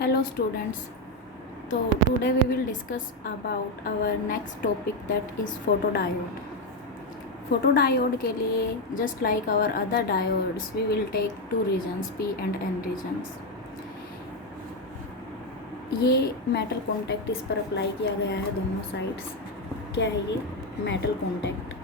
Hello students. So today we will discuss about our next topic that is photodiode. Photodiode के लिए just like our other diodes we will take two regions P and N regions. ये metal contact इस पर apply किया गया है दोनों sides. क्या है ये? Metal contact.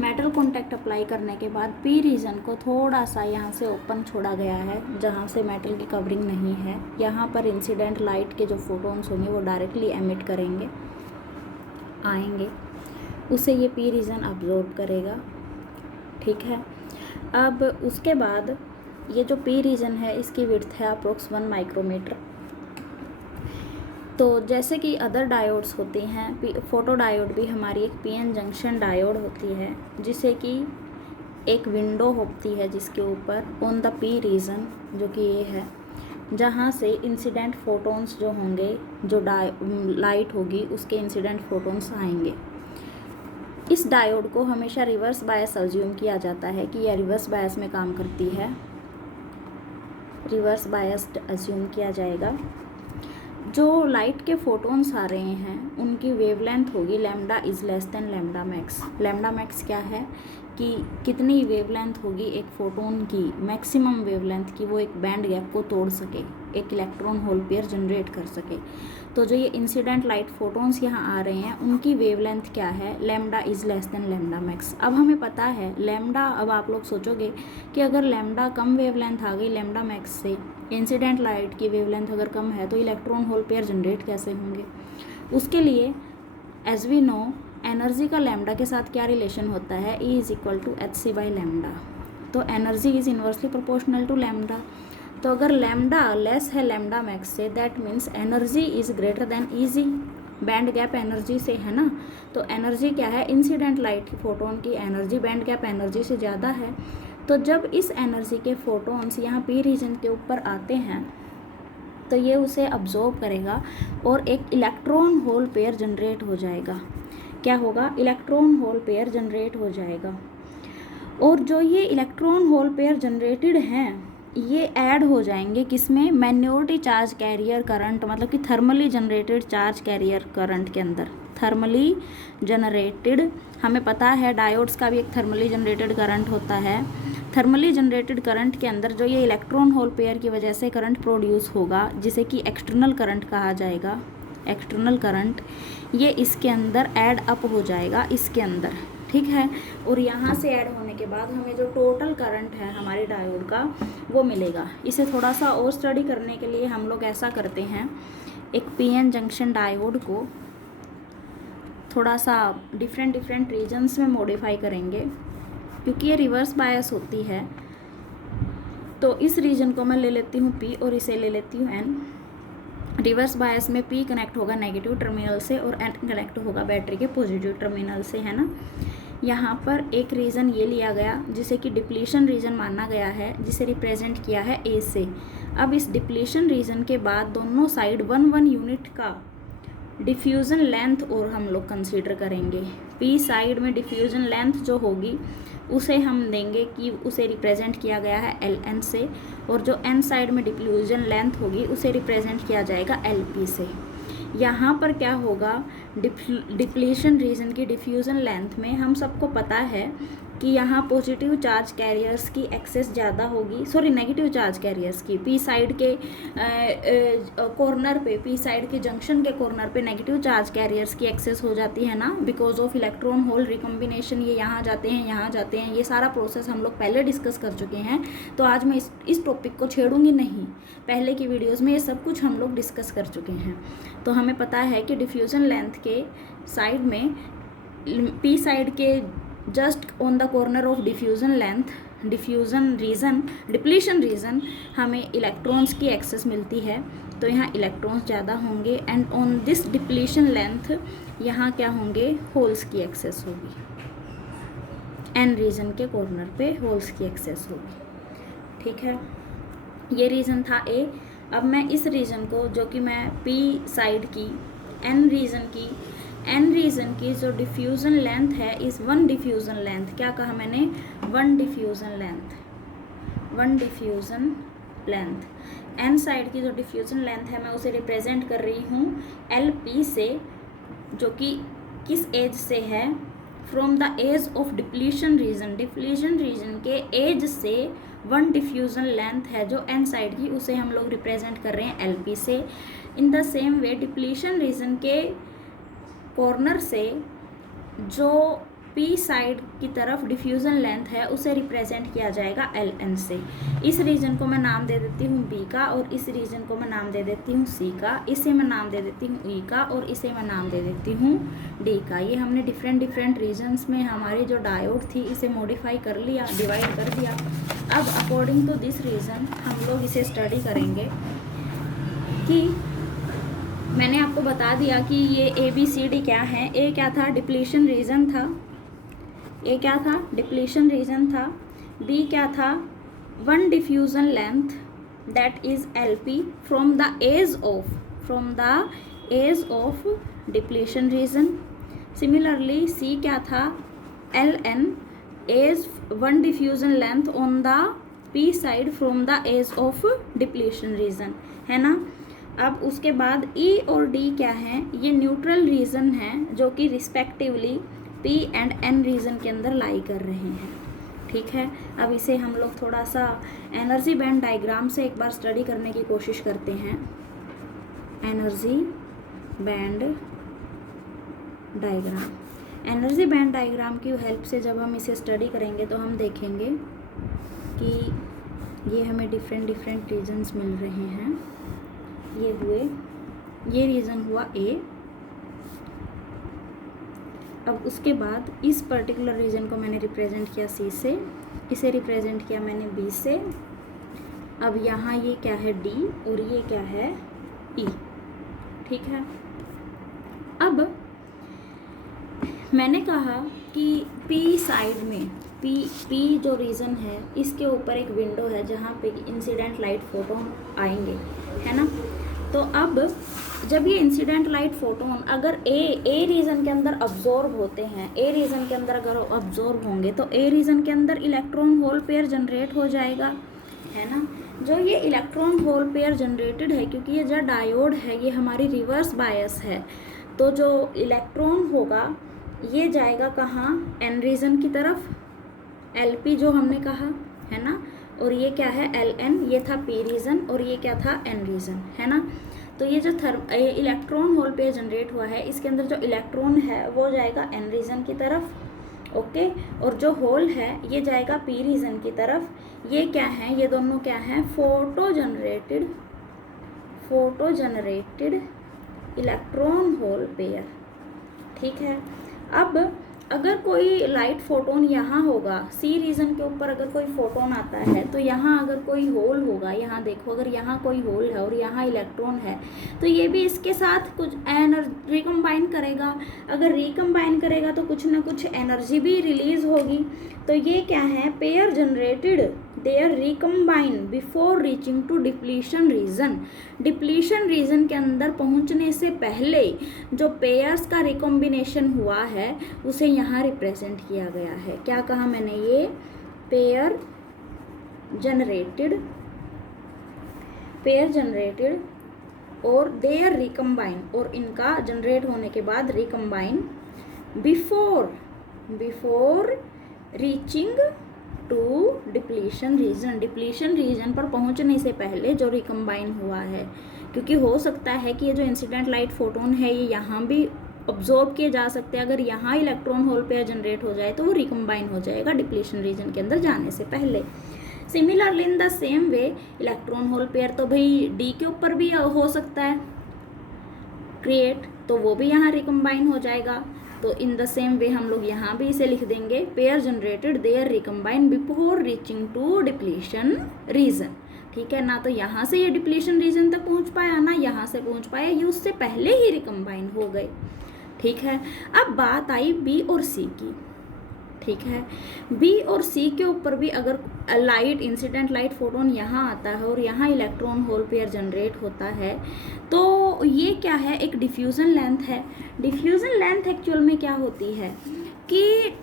Metal contact apply करने के बाद पी रीजन को थोड़ा सा यहाँ से ओपन छोड़ा गया है जहाँ से मेटल की कवरिंग नहीं है. यहाँ पर इंसिडेंट लाइट के जो फोटोन्स होंगे वो डायरेक्टली एमिट करेंगे, आएंगे, उसे ये पी रीजन अब्जॉर्ब करेगा. ठीक है. अब उसके बाद ये जो पी रीजन है इसकी विड्थ है अप्रोक्स 1 माइक्रोमीटर. तो जैसे कि अदर डायोड्स होती हैं, फोटो डायोड भी हमारी एक पीएन जंक्शन डायोड होती है जिसे कि एक विंडो होती है जिसके ऊपर ऑन द पी रीजन, जो कि ये है, जहाँ से इंसिडेंट फोटोन्स जो होंगे, जो लाइट होगी उसके इंसिडेंट फोटोन्स आएंगे. इस डायोड को हमेशा रिवर्स बायस अज्यूम किया जाता है कि यह रिवर्स बायस में काम करती है. रिवर्स बायस्ड अज्यूम किया जाएगा. जो लाइट के फोटोन्स आ रहे हैं उनकी वेवलेंथ होगी lambda is less than lambda max. Lambda max क्या है कि कितनी वेवलेंथ होगी एक फ़ोटोन की, मैक्सिमम वेवलेंथ की, वो एक बैंड गैप को तोड़ सके, एक इलेक्ट्रॉन होल पेयर जनरेट कर सके. तो जो ये इंसिडेंट लाइट फोटोन्स यहाँ आ रहे हैं उनकी वेवलेंथ क्या है? Lambda is less than lambda max. अब हमें पता है लैम्डा, अब आप लोग सोचोगे कि अगर लैम्डा कम वेवलेंथ आ गई लैम्डा मैक्स से, इंसिडेंट लाइट की वेवलेंथ अगर कम है तो इलेक्ट्रॉन होल पेयर जनरेट कैसे होंगे? उसके लिए एज वी नो एनर्जी का लैम्डा के साथ क्या रिलेशन होता है? E is equal to h c by lambda. तो energy is inversely proportional to lambda. तो अगर लैम्डा लेस है लैम्डा मैक्स से, that means energy is greater than E g. Band gap energy से है ना. तो एनर्जी क्या है? इंसिडेंट लाइट की फोटोन की एनर्जी बैंड गैप एनर्जी से ज़्यादा है. तो जब इस एनर्जी के फोटोन्स यहाँ पी रीजन के ऊपर आते हैं तो ये उसे अब्जॉर्ब करेगा और एक इलेक्ट्रॉन होल पेयर जनरेट हो जाएगा. क्या होगा? इलेक्ट्रॉन होल पेयर जनरेट हो जाएगा. और जो ये इलेक्ट्रॉन होल पेयर जनरेटेड हैं ये ऐड हो जाएंगे किसमें? माइनॉरिटी चार्ज कैरियर करंट, मतलब कि thermally generated charge carrier current के अंदर. थर्मली जनरेटेड, हमें पता है डायोड्स का भी एक थर्मली जनरेटेड करंट होता है. थर्मली जनरेटेड करंट के अंदर जो ये इलेक्ट्रॉन होल पेयर की वजह से करंट प्रोड्यूस होगा जिसे कि एक्सटर्नल करंट कहा जाएगा, एक्सटर्नल करंट, ये इसके अंदर ऐड अप हो जाएगा इसके अंदर. ठीक है. और यहाँ से ऐड होने के बाद हमें जो टोटल करंट है हमारे डायोड का वो मिलेगा. इसे थोड़ा सा और स्टडी करने के लिए हम लोग ऐसा करते हैं, एक पीएन जंक्शन डायोड को थोड़ा सा डिफरेंट रीजन्स में मॉडिफाई करेंगे क्योंकि ये रिवर्स बायस होती है. तो इस रीजन को मैं ले लेती हूँ P और इसे ले लेती हूँ N. रिवर्स बायस में P कनेक्ट होगा नेगेटिव टर्मिनल से और N कनेक्ट होगा बैटरी के पॉजिटिव टर्मिनल से, है ना. यहाँ पर एक रीज़न ये लिया गया जिसे कि डिप्लीशन रीजन माना गया है, जिसे रिप्रेजेंट किया है A से. अब इस डिप्लीशन रीजन के बाद दोनों साइड 1 यूनिट का डिफ्यूज़न लेंथ और हम लोग कंसीडर करेंगे. P साइड में डिफ्यूज़न लेंथ जो होगी उसे हम देंगे कि उसे रिप्रेजेंट किया गया है Ln से, और जो N साइड में डिफ्यूज़न लेंथ होगी उसे रिप्रेजेंट किया जाएगा Lp से. यहाँ पर क्या होगा? डिप्लीशन रीजन की डिफ्यूज़न लेंथ में हम सबको पता है कि यहाँ पॉजिटिव चार्ज कैरियर्स की एक्सेस ज़्यादा होगी, सॉरी नेगेटिव चार्ज कैरियर्स की. P साइड के कॉर्नर पे, P साइड के जंक्शन के कॉर्नर पे नेगेटिव चार्ज कैरियर्स की एक्सेस हो जाती है ना, because of electron whole recombination. ये यहाँ जाते हैं, यहाँ जाते हैं, ये सारा प्रोसेस हम लोग पहले डिस्कस कर चुके हैं. तो आज मैं इस टॉपिक को छेड़ूंगी नहीं. पहले की वीडियोज़ में ये सब कुछ हम लोग डिस्कस कर चुके हैं. तो हमें पता है कि डिफ्यूज़न लेंथ के साइड में P साइड के just on the corner of diffusion length, diffusion region, depletion region, हमें इलेक्ट्रॉन्स की एक्सेस मिलती है. तो यहाँ इलेक्ट्रॉन्स ज़्यादा होंगे and on this depletion length यहाँ क्या होंगे? होल्स की एक्सेस होगी. एन रीजन के कॉर्नर पे होल्स की एक्सेस होगी. ठीक है. ये रीजन था A. अब मैं इस रीजन को, जो कि मैं P साइड की एन रीजन की जो डिफ्यूज़न लेंथ है इस 1 डिफ्यूज़न लेंथ, क्या कहा मैंने? 1 diffusion length. One diffusion length. N side की जो डिफ्यूज़न लेंथ है मैं उसे रिप्रेजेंट कर रही हूँ एल पी से, जो कि किस एज से है, from the edge of depletion region. Depletion region के एज से वन डिफ्यूज़न लेंथ है जो एन साइड की, उसे हम लोग रिप्रेजेंट कर रहे हैं एल पी से। In the same way depletion region के कॉर्नर से जो पी साइड की तरफ डिफ्यूज़न लेंथ है उसे रिप्रेजेंट किया जाएगा एल एन से। इस रीजन को मैं नाम दे देती हूँ बी का, और इस रीजन को मैं नाम दे देती हूँ सी का, इसे मैं नाम दे देती हूँ ई का, और इसे मैं नाम दे देती हूँ डी का। ये हमने डिफरेंट रीजन्स में हमारी जो डायोड थी इसे मॉडिफाई कर लिया, डिवाइड कर दिया। अब अकॉर्डिंग टू दिस रीजन हम लोग इसे स्टडी करेंगे कि मैंने आपको बता दिया कि ये ए बी सी डी क्या है। ए क्या था? डिप्लीशन रीजन था। ए क्या था? डिप्लीशन रीजन था। बी क्या था? One diffusion length that is L P from the edge of depletion region. Similarly C क्या था? L N edge one diffusion length on the P side from the edge of depletion region, है ना। अब उसके बाद ई और D क्या है? ये न्यूट्रल रीजन है जो कि respectively P and N region के अंदर लाई कर रहे हैं, ठीक है। अब इसे हम लोग थोड़ा सा एनर्जी बैंड डायग्राम से एक बार स्टडी करने की कोशिश करते हैं। Energy band diagram. Energy band diagram की हेल्प से जब हम इसे स्टडी करेंगे तो हम देखेंगे कि ये हमें डिफरेंट रीजन्स मिल रहे हैं। ये रीजन हुआ ए। अब उसके बाद इस पर्टिकुलर रीजन को मैंने रिप्रेजेंट किया सी से, इसे रिप्रेजेंट किया मैंने बी से। अब यहाँ ये क्या है? डी, और ये क्या है? ई, ठीक है। अब मैंने कहा कि पी साइड में पी जो रीजन है इसके ऊपर एक विंडो है जहाँ पे इंसिडेंट लाइट फोटोन आएंगे, है ना। तो अब जब ये इंसिडेंट लाइट फोटोन अगर ए रीजन के अंदर अब्जॉर्ब होते हैं, ए रीजन के अंदर अगर अब्जॉर्ब होंगे तो ए रीजन के अंदर इलेक्ट्रॉन होल पेयर जनरेट हो जाएगा, है ना। जो ये इलेक्ट्रॉन होल पेयर जनरेटेड है, क्योंकि ये जो डायोड है ये हमारी रिवर्स बायस है, तो जो इलेक्ट्रॉन होगा ये जाएगा कहाँ? एन रीजन की तरफ, एल पी जो हमने कहा, है ना। और ये क्या है? एल एन, ये था पी रीजन, और ये क्या था? एन रीजन, है ना। तो ये जो इलेक्ट्रॉन होल पेयर जनरेट हुआ है इसके अंदर जो इलेक्ट्रॉन है वो जाएगा एन रीजन की तरफ, ओके। और जो होल है ये जाएगा पी रीजन की तरफ। ये क्या है? ये दोनों क्या हैं? Photo generated electron hole pair, ठीक है। अब अगर कोई लाइट फोटोन यहाँ होगा, सी रीजन के ऊपर अगर कोई फोटोन आता है तो यहाँ अगर कोई होल होगा, यहाँ देखो अगर यहाँ कोई होल है और यहाँ इलेक्ट्रॉन है तो ये भी इसके साथ कुछ एनर्जी रिकम्बाइन करेगा। अगर रिकम्बाइन करेगा तो कुछ ना कुछ एनर्जी भी रिलीज होगी। तो ये क्या है? Pair generated there recombine before reaching to depletion region. Depletion region के अंदर पहुंचने से पहले जो पेयर्स का रिकॉम्बिनेशन हुआ है उसे यहाँ रिप्रेजेंट किया गया है। क्या कहा मैंने? ये पेयर जनरेटेड और देयर रिकम्बाइन, और इनका जनरेट होने के बाद recombine before reaching to depletion region पर पहुंचने से पहले जो रिकम्बाइन हुआ है। क्योंकि हो सकता है कि ये जो इंसिडेंट लाइट फोटोन है ये यहाँ भी ऑब्जॉर्ब किए जा सकते हैं। अगर यहाँ इलेक्ट्रॉन होल पेयर जनरेट हो जाए तो वो रिकम्बाइन हो जाएगा डिप्लीशन रीजन के अंदर जाने से पहले। Similarly in the same way electron hole pair तो भाई डी के ऊपर भी हो सकता है क्रिएट, तो वो भी यहाँ रिकम्बाइन हो जाएगा। तो इन द सेम वे हम लोग यहाँ भी इसे लिख देंगे, pair generated there recombine before reaching to depletion region, ठीक है ना। तो यहाँ से ये डिप्लीशन रीजन तक पहुँच पाया ना, यहाँ से पहुँच पाया, ये उससे पहले ही रिकम्बाइन हो गए, ठीक है। अब बात आई बी और सी की, ठीक है। बी और सी के ऊपर भी अगर लाइट इंसिडेंट लाइट फोटोन यहाँ आता है और यहाँ इलेक्ट्रॉन होल पेयर जनरेट होता है तो ये क्या है? एक डिफ्यूज़न लेंथ है। डिफ्यूज़न लेंथ एक्चुअल में क्या होती है कि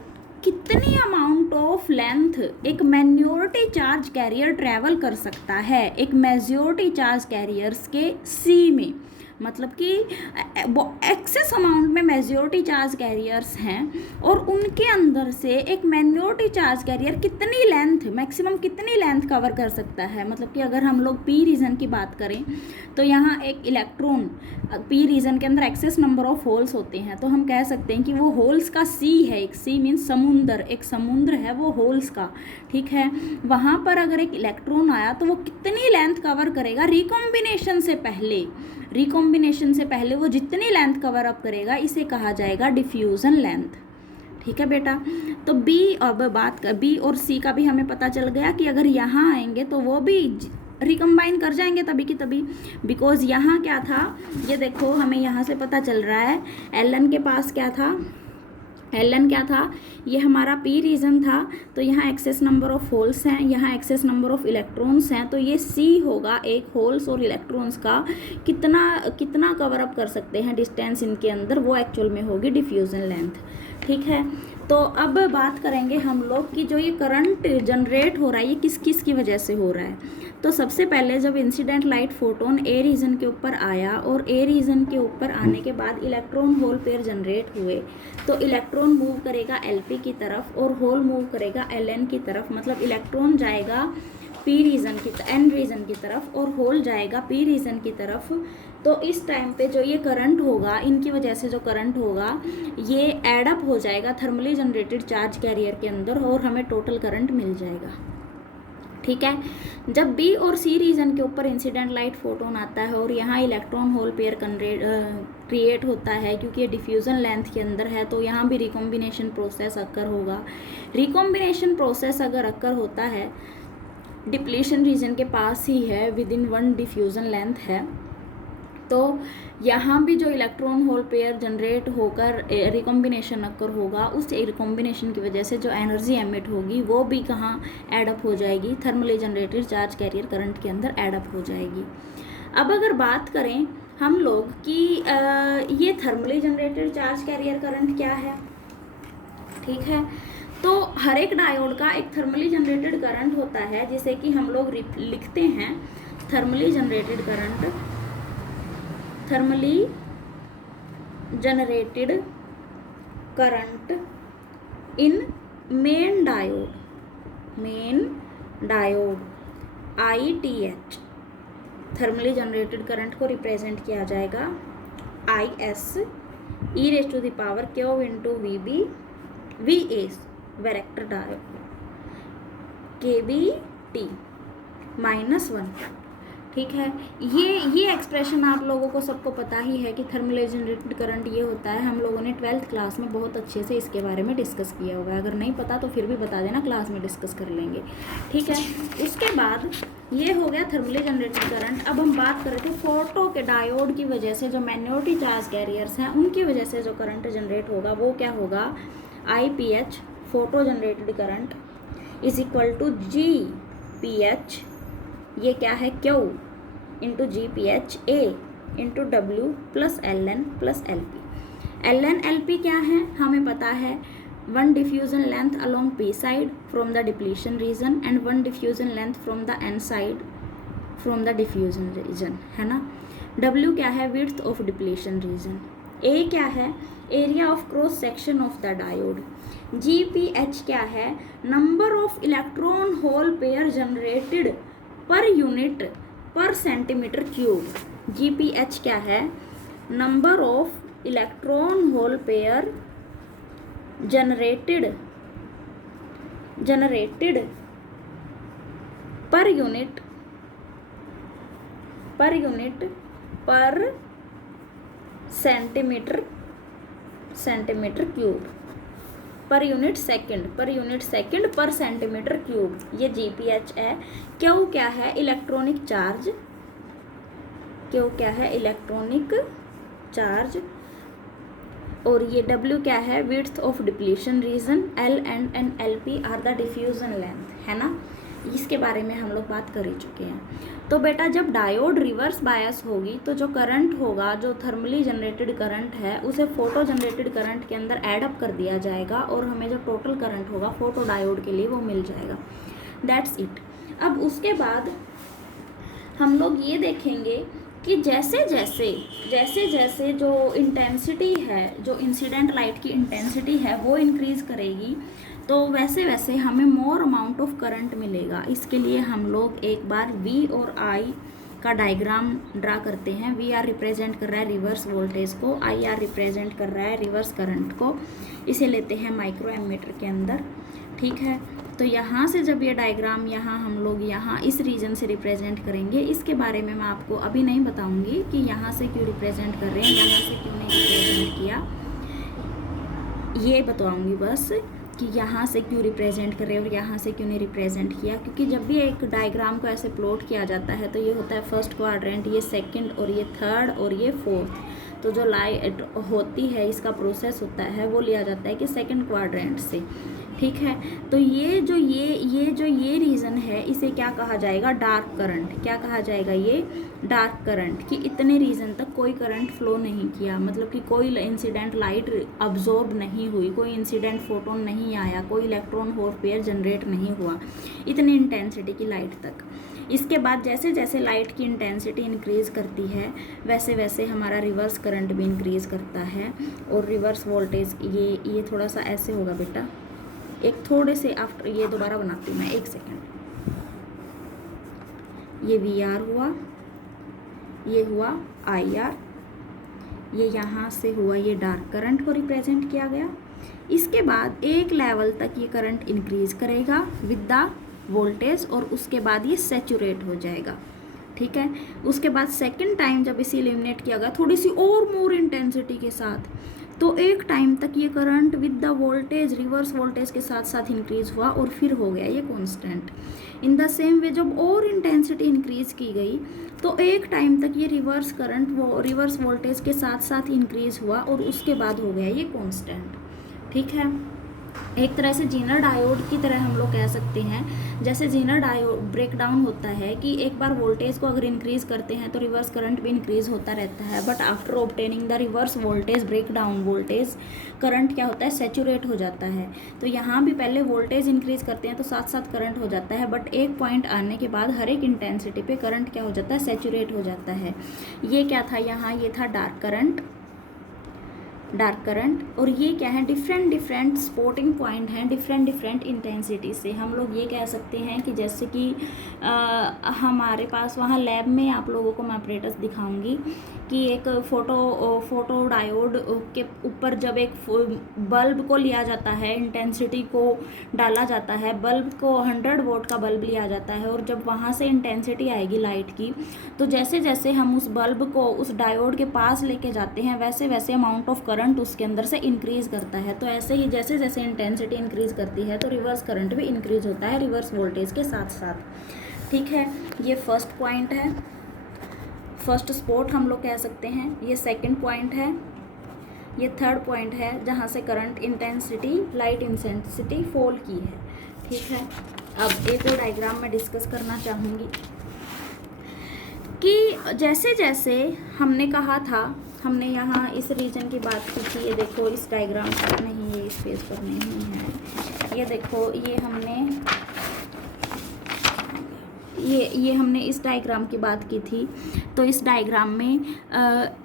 कितनी अमाउंट ऑफ लेंथ एक माइनॉरिटी चार्ज कैरियर ट्रैवल कर सकता है एक मेजॉरिटी चार्ज कैरियर्स के सी में, मतलब कि एक्सेस अमाउंट में मेजॉरिटी चार्ज कैरियर्स हैं और उनके अंदर से एक माइनॉरिटी चार्ज कैरियर कितनी लेंथ, मैक्सिमम कितनी लेंथ कवर कर सकता है। मतलब कि अगर हम लोग पी रीजन की बात करें तो यहाँ एक इलेक्ट्रॉन पी रीजन के अंदर एक्सेस नंबर ऑफ होल्स होते हैं, तो हम कह सकते हैं कि वो होल्स का सी है, एक सी मीन्स समुंदर, एक समुद्र है वो होल्स का, ठीक है। वहाँ पर अगर एक इलेक्ट्रॉन आया तो वो कितनी लेंथ कवर करेगा रिकॉम्बिनेशन से पहले, रिकॉम्बिनेशन से पहले वो जितनी लेंथ कवर अप करेगा इसे कहा जाएगा डिफ्यूज़न लेंथ, ठीक है बेटा। तो बी, अब बात कर बी और सी का भी हमें पता चल गया कि अगर यहाँ आएंगे तो वो भी रिकम्बाइन कर जाएंगे तभी की तभी, बिकॉज यहाँ क्या था, ये देखो हमें यहाँ से पता चल रहा है एल के पास क्या था, एल क्या था, ये हमारा पी रीजन था, तो यहाँ एक्सेस नंबर ऑफ होल्स हैं, यहाँ एक्सेस नंबर ऑफ इलेक्ट्रॉन्स हैं, तो ये सी होगा एक होल्स और इलेक्ट्रॉन्स का कितना कवर अप कर सकते हैं डिस्टेंस इनके अंदर, वो एक्चुअल में होगी डिफ्यूज़न लेंथ, ठीक है। तो अब बात करेंगे हम लोग कि जो ये करंट जनरेट हो रहा है ये किस किस की वजह से हो रहा है। तो सबसे पहले जब इंसिडेंट लाइट फोटोन ए रीजन के ऊपर आया और ए रीजन के ऊपर आने के बाद इलेक्ट्रॉन होल पेयर जनरेट हुए, तो इलेक्ट्रॉन मूव करेगा एलपी की तरफ और होल मूव करेगा एलएन की तरफ, मतलब इलेक्ट्रॉन जाएगा पी रीजन की एन रीजन की तरफ और होल जाएगा पी रीजन की तरफ। तो इस टाइम पे जो ये करंट होगा, इनकी वजह से जो करंट होगा ये एडअप हो जाएगा थर्मली जनरेटेड चार्ज कैरियर के अंदर और हमें टोटल करंट मिल जाएगा, ठीक है। जब बी और सी रीजन के ऊपर इंसिडेंट लाइट फोटोन आता है और यहाँ इलेक्ट्रॉन होल पेयर क्रिएट होता है, क्योंकि ये डिफ्यूज़न लेंथ के अंदर है, तो यहाँ भी रिकॉम्बिनेशन प्रोसेस अक्कर होगा। रिकॉम्बिनेशन प्रोसेस अगर अक्कर होता है, डिप्लीशन रीजन के पास ही है, विद इन 1 डिफ्यूज़न लेंथ है, तो यहाँ भी जो इलेक्ट्रॉन होल पेयर जनरेट होकर रिकॉम्बिनेशन अक्कर होगा, उस रिकॉम्बिनेशन की वजह से जो एनर्जी एमिट होगी वो भी कहाँ एडअप हो जाएगी, thermally generated charge carrier current के अंदर एडअप हो जाएगी। अब अगर बात करें हम लोग कि ये thermally generated charge carrier current क्या है, ठीक है। तो हर एक डायोड का एक थर्मली जनरेटेड करंट होता है जिसे कि हम लोग लिखते हैं thermally generated current, thermally generated current in main diode ITH। Thermally generated current को रिप्रेजेंट किया जाएगा IS e⁻⁴ into VB VA varactor diode KBT -1, ठीक है। ये एक्सप्रेशन आप लोगों को सबको पता ही है कि थर्मली जनरेटेड करंट ये होता है, हम लोगों ने 12th क्लास में बहुत अच्छे से इसके बारे में डिस्कस किया होगा, अगर नहीं पता तो फिर भी बता देना, क्लास में डिस्कस कर लेंगे, ठीक है। उसके बाद ये हो गया थर्मली जनरेटेड करंट। अब हम बात करें तो फोटो के डायोड की वजह से जो माइनॉरिटी चार्ज कैरियर्स हैं उनकी वजह से जो करंट जनरेट होगा वो क्या होगा, IPH photo generated current is equal to GPH, ये क्या है Q into GPH A into W plus LN plus LP। LN LP क्या है हमें पता है, 1 diffusion length along P side from the depletion region and 1 diffusion length from the N side from the diffusion region, है ना। W क्या है, width of depletion region. A क्या है, area of cross section of the diode. GPH क्या है, number of electron hole pair generated per unit per centimetre cube. GPH क्या है, number of electron hole pair generated per unit per centimetre cube, per unit second per centimetre cube, ये GPH है। Q क्या है, electronic charge, और ये W क्या है, width of depletion region. L and LP are the diffusion length, है ना। इसके बारे में हम लोग बात कर ही चुके हैं। तो बेटा जब डायोड रिवर्स बायस होगी तो जो करंट होगा, जो थर्मली जनरेटेड करंट है, उसे फोटो जनरेटेड करंट के अंदर ऐड अप कर दिया जाएगा और हमें जो टोटल करंट होगा फोटो डायोड के लिए वो मिल जाएगा। That's it. अब उसके बाद हम लोग ये देखेंगे कि जैसे जैसे जो इंटेंसिटी है, जो इंसिडेंट लाइट की इंटेंसिटी है वो इंक्रीज़ करेगी, तो वैसे वैसे हमें मोर अमाउंट ऑफ करंट मिलेगा। इसके लिए हम लोग एक बार V और I का डायग्राम ड्रा करते हैं। V R रिप्रेजेंट कर रहा है रिवर्स वोल्टेज को, I R रिप्रेजेंट कर रहा है रिवर्स करंट को। इसे लेते हैं माइक्रो एमीटर के अंदर, ठीक है। तो यहाँ से जब ये डायग्राम यहाँ हम लोग यहाँ इस रीजन से रिप्रेजेंट करेंगे, इसके बारे में मैं आपको अभी नहीं बताऊँगी कि यहाँ से क्यों रिप्रेजेंट कर रहे हैं, यहाँ से क्यों नहीं रिप्रेजेंट किया, ये बताऊँगी बस कि यहाँ से क्यों रिप्रेजेंट कर रहे हैं और यहाँ से क्यों नहीं रिप्रेजेंट किया। क्योंकि जब भी एक डायग्राम को ऐसे प्लॉट किया जाता है तो ये होता है फर्स्ट क्वाड्रेंट, ये सेकंड और ये थर्ड और ये फोर्थ। तो जो लाइट होती है, इसका प्रोसेस होता है, वो लिया जाता है कि सेकंड क्वाड्रेंट से, ठीक है। तो ये जो रीज़न है, इसे क्या कहा जाएगा, डार्क करंट। क्या कहा जाएगा, ये डार्क करंट, कि इतने रीजन तक कोई करंट फ्लो नहीं किया, मतलब कि कोई इंसिडेंट लाइट अब्जॉर्ब नहीं हुई, कोई इंसिडेंट फोटोन नहीं आया, कोई इलेक्ट्रॉन होल पेयर जनरेट नहीं हुआ इतनी इंटेंसिटी की लाइट तक। इसके बाद जैसे जैसे लाइट की इंटेंसिटी इंक्रीज़ करती है वैसे वैसे हमारा रिवर्स करंट भी इंक्रीज़ करता है। और रिवर्स वोल्टेज ये थोड़ा सा ऐसे होगा बेटा, एक थोड़े से आफ्टर, ये दोबारा बनाती हूँ मैं, एक सेकेंड। ये VR हुआ, ये हुआ IR, ये यहाँ से हुआ, ये डार्क करंट को रिप्रेजेंट किया गया। इसके बाद एक लेवल तक ये करंट इंक्रीज़ करेगा विद द वोल्टेज और उसके बाद ये सैचुरेट हो जाएगा, ठीक है। उसके बाद सेकंड टाइम जब इसे इल्यूमिनेट किया गया थोड़ी सी और मोर इंटेंसिटी के साथ, तो एक टाइम तक ये current with the voltage, reverse voltage के साथ साथ इंक्रीज़ हुआ और फिर हो गया ये constant. In the same way जब और इंटेंसिटी इंक्रीज़ की गई तो एक टाइम तक ये रिवर्स करंट वो रिवर्स वोल्टेज के साथ साथ इंक्रीज़ हुआ और उसके बाद हो गया ये कांस्टेंट, ठीक है। एक तरह से जीनर डायोड की तरह हम लोग कह सकते हैं। जैसे जीनर डायोड ब्रेकडाउन होता है कि एक बार वोल्टेज को अगर इंक्रीज़ करते हैं तो रिवर्स करंट भी इंक्रीज़ होता रहता है, but after obtaining the reverse voltage breakdown, voltage current क्या होता है, सैचुरेट हो जाता है। तो यहाँ भी पहले वोल्टेज इंक्रीज़ करते हैं तो साथ साथ करंट हो जाता है, बट एक पॉइंट आने के बाद हर एक इंटेंसिटी पे करंट क्या हो जाता है, सैचुरेट हो जाता है। ये क्या था यहाँ, ये था डार्क करंट, और ये क्या है, डिफरेंट स्पॉटिंग पॉइंट हैं डिफरेंट इंटेंसिटी से। हम लोग ये कह सकते हैं कि जैसे कि हमारे पास वहाँ लैब में आप लोगों को मैं ऑपरेटर्स दिखाऊंगी कि एक फोटो डायोड के ऊपर जब एक बल्ब को लिया जाता है, इंटेंसिटी को डाला जाता है, बल्ब को 100 वोल्ट का बल्ब लिया जाता है और जब वहाँ से इंटेंसिटी आएगी लाइट की, तो जैसे जैसे हम उस बल्ब को उस डायोड के पास लेके जाते हैं वैसे वैसे अमाउंट ऑफ करंट उसके अंदर से इंक्रीज़ करता है। तो ऐसे ही जैसे जैसे इंटेंसिटी इंक्रीज़ करती है तो रिवर्स करंट भी इंक्रीज़ होता है रिवर्स वोल्टेज के साथ साथ, ठीक है। ये फर्स्ट पॉइंट है, फर्स्ट स्पॉट हम लोग कह सकते हैं। ये सेकंड पॉइंट है, ये थर्ड पॉइंट है जहाँ से current intensity, light intensity fall की है, ठीक है। अब एक और डायग्राम में डिस्कस करना चाहूँगी कि जैसे जैसे हमने कहा था, हमने यहाँ इस रीजन की बात की थी, ये देखो इस डायग्राम पर नहीं, ये इस पेज पर नहीं है, ये देखो ये हमने इस डायग्राम की बात की थी। तो इस डायग्राम में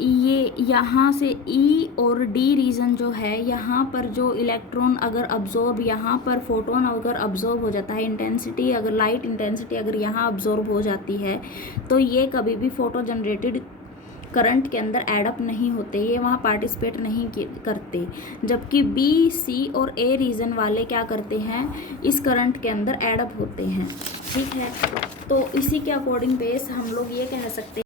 ये यहाँ से E और D रीजन जो है, यहाँ पर जो इलेक्ट्रॉन अगर अब्जॉर्ब, यहाँ पर फोटोन अगर अब्जॉर्ब हो जाता है, इंटेंसिटी अगर लाइट इंटेंसिटी अगर यहाँ अब्जॉर्ब हो जाती है तो ये कभी भी फोटो जनरेटेड करंट के अंदर एडअप नहीं होते, ये वहाँ पार्टिसिपेट नहीं करते। जबकि B, C और A रीजन वाले क्या करते हैं, इस करंट के अंदर एडअप होते हैं, ठीक है। तो इसी के अकॉर्डिंग बेस हम लोग ये कह सकते हैं